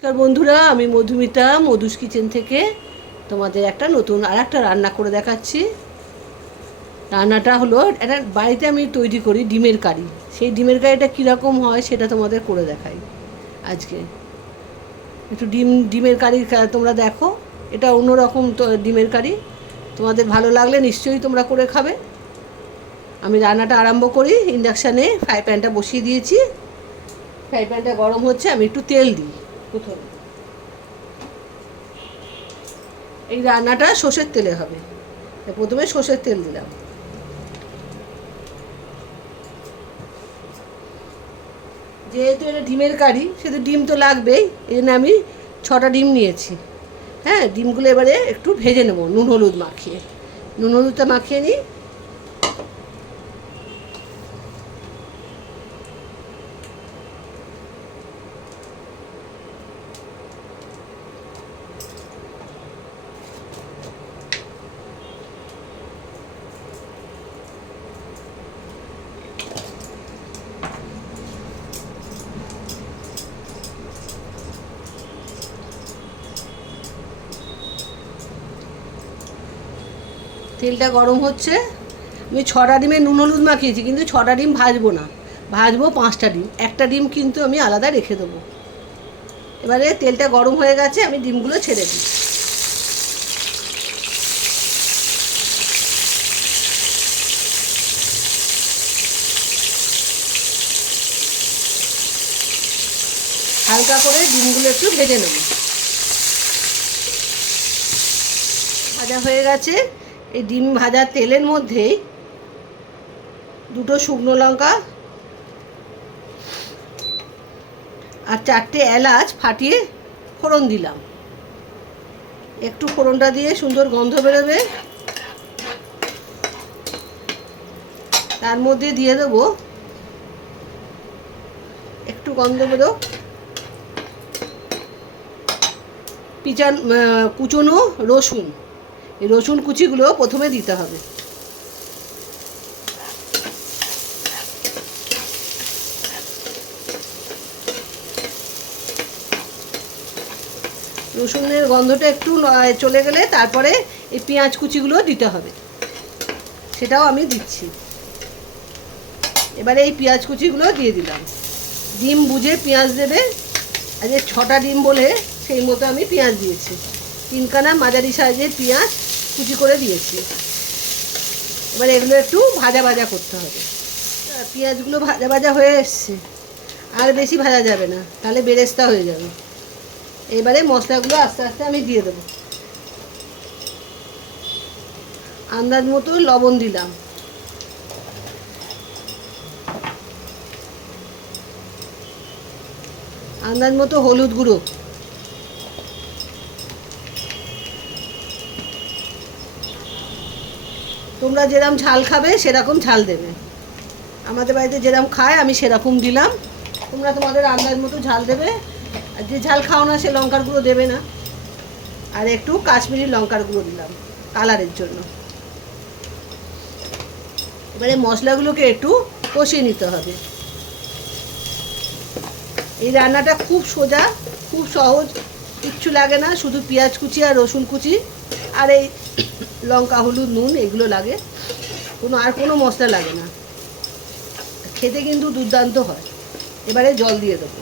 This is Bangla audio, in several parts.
নমস্কার বন্ধুরা, আমি মধুমিতা মধুস কিচেন থেকে তোমাদের একটা নতুন আর একটা রান্না করে দেখাচ্ছি। রান্নাটা হলো একটা বাড়িতে আমি তৈরি করি ডিমের কারি। সেই ডিমের কারিটা কীরকম হয় সেটা তোমাদের করে দেখাই আজকে। একটু ডিমের কারি তোমরা দেখো, এটা অন্যরকম ডিমের কারি। তোমাদের ভালো লাগলে নিশ্চয়ই তোমরা করে খাবে। আমি রান্নাটা আরম্ভ করি। ইন্ডাকশানে ফ্রাই প্যানটা বসিয়ে দিয়েছি। ফ্রাই প্যানটা গরম হচ্ছে, আমি একটু তেল দিই প্রথমে। এই রান্নাটা সর্ষের তেলে হবে, প্রথমে সর্ষের তেল দিলাম। যেহেতু এটা ডিমের কারি, সেহেতু ডিম তো লাগবেই। এই জন্য আমি 6টা ডিম নিয়েছি। হ্যাঁ, ডিমগুলো এবারে একটু ভেজে নেবো নুন হলুদ মাখিয়ে। নুন হলুদটা মাখিয়ে নিই। তেলটা গরম হচ্ছে। আমি 6টা ডিমে নুন হলুদ মাখিয়েছি, কিন্তু 6টা ডিম ভাজবো না, ভাজবো 5টা ডিম। একটা ডিম কিন্তু আমি আলাদা রেখে দেবো। এবারে তেলটা গরম হয়ে গেছে, আমি ডিমগুলো ছেড়ে দিই। হালকা করে ডিমগুলো একটু ভেজে নেব। ভাজা হয়ে গেছে। এই ডিম ভাজা তেলের মধ্যেই 2টো শুকনো লঙ্কা আর 4টে এলাচ ফাটিয়ে ফোড়ন দিলাম। একটু ফোড়নটা দিয়ে সুন্দর গন্ধ বেরোবে। তার মধ্যে দিয়ে দেবো, একটু গন্ধ বেরো, কুচনো রসুন। এই রসুন কুচিগুলো প্রথমে দিতে হবে। রসুনের গন্ধটা একটু চলে গেলে তারপরে এই পেঁয়াজ কুচিগুলো দিতে হবে, সেটাও আমি দিচ্ছি। এবারে এই পেঁয়াজ কুচিগুলো দিয়ে দিলাম। ডিম বুঝে পেঁয়াজ দেবে। আজ 6টা ডিম বলে সেই মতো আমি পেঁয়াজ দিয়েছি। 3খানা মাঝারি সাইজের পেঁয়াজ কুচি করে দিয়েছি। এবার এগুলো একটু ভাজা ভাজা করতে হবে। পেঁয়াজগুলো ভাজা ভাজা হয়ে এসছে, আর বেশি ভাজা যাবে না, তাহলে বেরেস্তা হয়ে যাবে। এবারে মশলাগুলো আস্তে আস্তে আমি দিয়ে দেবো। আন্দাজ মতো লবণ দিলাম। আন্দাজ মতো হলুদ গুঁড়ো। তোমরা যেরকম ঝাল খাবে সেরকম ঝাল দেবে। আমাদের বাড়িতে যেরকম খায় আমি সেরকম দিলাম। তোমরা তোমাদের আন্দাজ মতো ঝাল দেবে। আর যে ঝাল খাও না সে লঙ্কার গুঁড়ো দেবে না। আর একটু কাশ্মীরি লঙ্কার গুঁড়ো দিলাম কালারের জন্য। এবারে মশলাগুলোকে একটু কষিয়ে নিতে হবে। এই রান্নাটা খুব সোজা, খুব সহজ, কিচ্ছু লাগে না। শুধু পেঁয়াজ কুচি আর রসুন কুচি আর এই লঙ্কা হলুদ নুন এগুলো লাগে, আর কোনো মশলা লাগে না। খেতে কিন্তু দুর্দান্ত হয়। এবারে জল দিয়ে দেবো।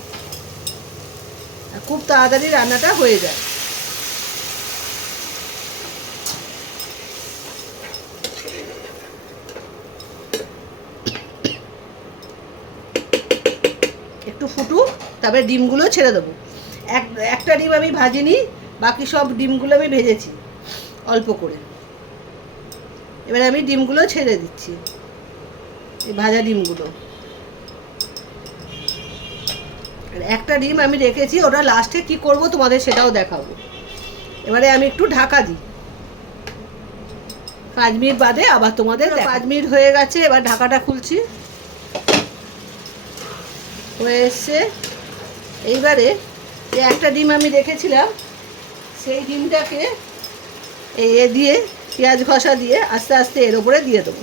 খুব তাড়াতাড়ি রান্নাটা হয়ে যায়। একটু ফুটুক, তারপরে ডিমগুলো ছেড়ে দেবো। একটা ডিম আমি ভাজিনি, বাকি সব ডিমগুলো আমি ভেজেছি অল্প করে। এবারে আমি ডিমগুলো ছেড়ে দিচ্ছি, এই ভাজা ডিমগুলো। আর একটা ডিম আমি রেখেছি, ওটা লাস্টে কি করব তোমাদের সেটাও দেখাবো। এবারে আমি একটু ঢাকা দিই। 5 মিনিট বাদে আবার তোমাদের 5 মিনিট হয়ে গেছে। এবার ঢাকাটা খুলছি, হয়ে এসছে। এইবারে যে একটা ডিম আমি রেখেছিলাম সেই ডিমটাকে দিয়ে পেঁয়াজ ঘষা দিয়ে আস্তে আস্তে এর ওপরে দিয়ে দেবো।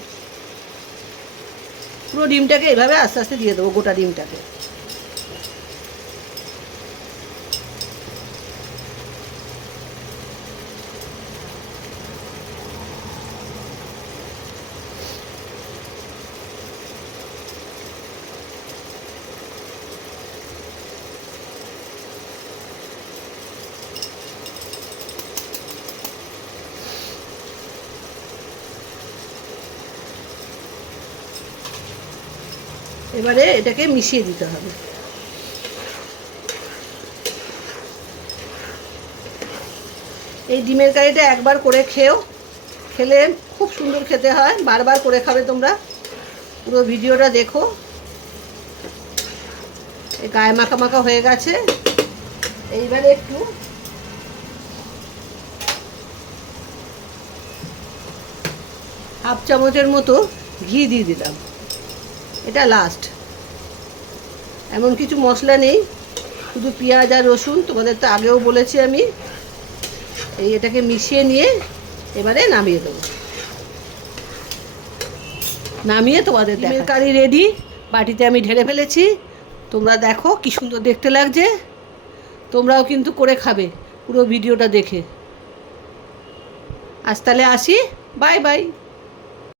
পুরো ডিমটাকে এভাবে আস্তে আস্তে দিয়ে দেবো, গোটা ডিমটাকে। এবারে এটাকে মিশিয়ে দিতে হবে। এই ডিমের কারিটা একবার করে খেলে খুব সুন্দর খেতে হয়, বারবার করে খাবে তোমরা। পুরো ভিডিওটা দেখো। এই গায়ে মাখা মাখা হয়ে গেছে। এইবারে একটু হাফ চামচের মতো ঘি দিয়ে দিলাম, এটা লাস্ট। এমন কিছু মশলা নেই, শুধু পেঁয়াজ আর রসুন, তোমাদের তো আগেও বলেছি আমি। এটাকে মিশিয়ে নিয়ে এবারে নামিয়ে দেবো। নামিয়ে তোমাদের ডিমের কারি রেডি। বাটিতে আমি ঢেলে ফেলেছি। তোমরা দেখো কি সুন্দর দেখতে লাগছে। তোমরাও কিন্তু করে খাবে পুরো ভিডিওটা দেখে। আজ তাহলে আসি, বাই বাই।